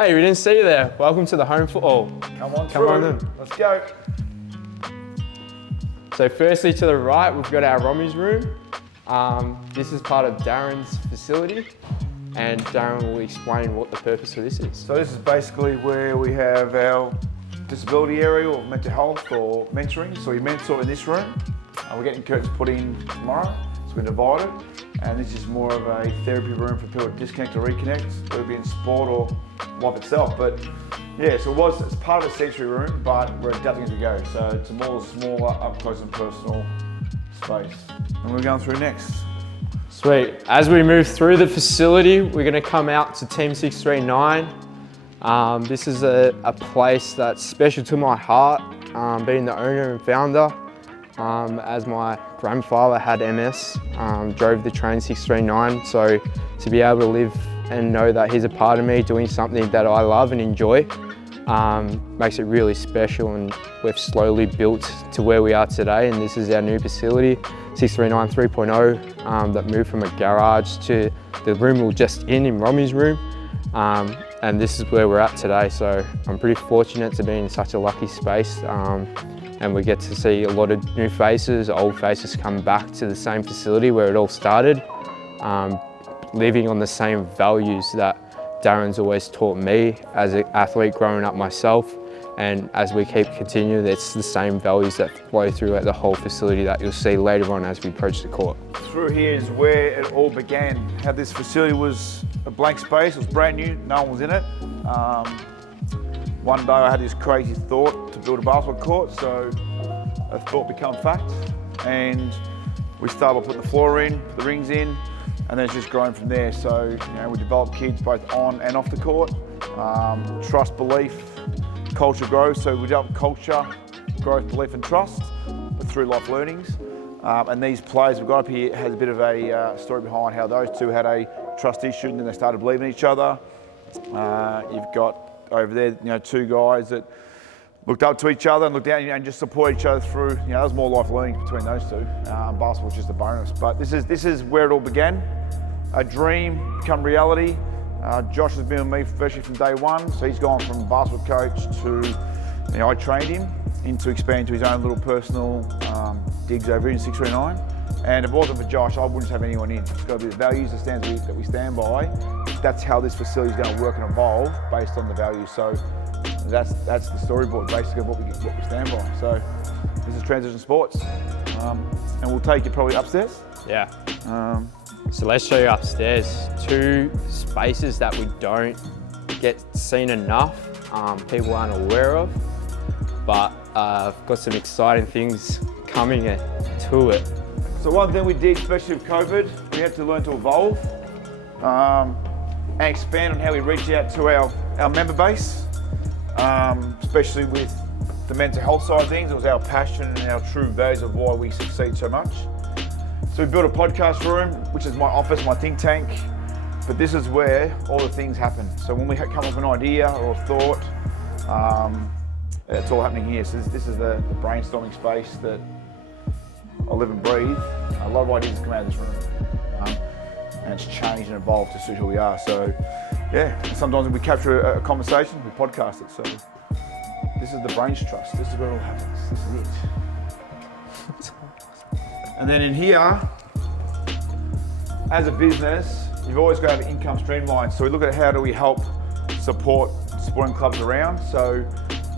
Hey, we didn't see you there. Welcome to the home football. Come on in. Let's go. So firstly, to the right, we've got our Romneys Room. This is part of Darren's facility, and Darren will explain what the purpose of this is. So this is basically where we have our disability area or mental health or mentoring. So we mentor in this room. We're getting curtains put in tomorrow, so we divide it. And this is more of a therapy room for people to disconnect or reconnect, whether it be in sport or life itself. But yeah, so it's part of a sensory room, but we're adapting as we go. So it's a more smaller, up close and personal space. And we're going through next. Sweet. As we move through the facility, we're going to come out to Team 639. This is a place that's special to my heart, being the owner and founder. As my grandfather had MS, drove the train 639, so to be able to live and know that he's a part of me doing something that I love and enjoy makes it really special, and we've slowly built to where we are today, and this is our new facility, 639 3.0, that moved from a garage to the room we were just in Romneys Room, and this is where we're at today. So I'm pretty fortunate to be in such a lucky space. And we get to see a lot of new faces, old faces come back to the same facility where it all started, living on the same values that Darren's always taught me as an athlete growing up myself. And as we keep continuing, it's the same values that flow through at the whole facility that you'll see later on as we approach the court. Through here is where it all began. How this facility was a blank space, it was brand new, no one was in it. One day I had this crazy thought to build a basketball court, so a thought became fact, and we started by putting the floor in, put the rings in, and then it's just grown from there. So we develop kids both on and off the court, trust, belief, culture, growth. So we develop culture, growth, belief and trust through life learnings. And these players we've got up here has a bit of a story behind how those two had a trust issue and then they started believing in each other. You've got over there, two guys that looked up to each other and looked down and just support each other through. There was more life learning between those two. Basketball's just a bonus, but this is where it all began. A dream become reality. Josh has been with me virtually from day one, so he's gone from basketball coach to, I trained him into expanding to his own little personal digs over here in 639. And if it wasn't for Josh, I wouldn't have anyone in. It's got to be the values, the standards that we stand by. That's how this facility is going to work and evolve based on the values. So that's the storyboard, basically, of what we stand by. So this is Transition Sports, and we'll take you probably upstairs. Yeah. So let's show you upstairs. Two spaces that we don't get seen enough, people aren't aware of, but I've got some exciting things coming to it. So one thing we did, especially with COVID, we had to learn to evolve and expand on how we reach out to our member base, especially with the mental health side of things. It was our passion and our true values of why we succeed so much. So we built a podcast room, which is my office, my think tank, but this is where all the things happen. So when we come up with an idea or a thought, it's all happening here. So this is the brainstorming space that I live and breathe. A lot of ideas come out of this room, and it's changed and evolved to suit who we are. So yeah, and sometimes when we capture a conversation, we podcast it. So this is the brains trust. This is where it all happens. This is it. And then in here, as a business, you've always got to have an income streamline. So we look at how do we help support sporting clubs around. So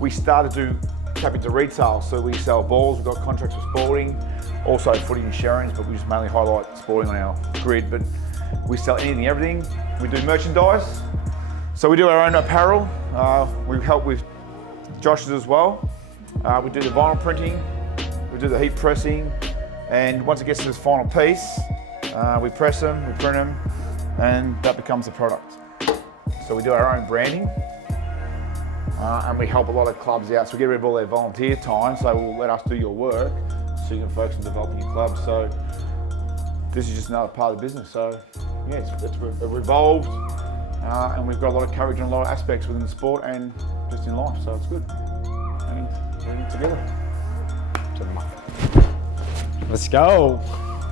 we started to tap into retail. So we sell balls, we've got contracts with sporting, also footy and sharings, but we just mainly highlight sporting on our grid. But we sell anything, everything. We do merchandise. So we do our own apparel. We help with Josh's as well. We do the vinyl printing, we do the heat pressing, and once it gets to this final piece, we press them, we print them, and that becomes the product. So we do our own branding, and we help a lot of clubs out. So we get rid of all their volunteer time, so we'll let us do your work, so you can focus on developing your club. So this is just another part of the business. So yeah, it's revolved, and we've got a lot of coverage on a lot of aspects within the sport and just in life. So it's good, and we're in it together. Let's go.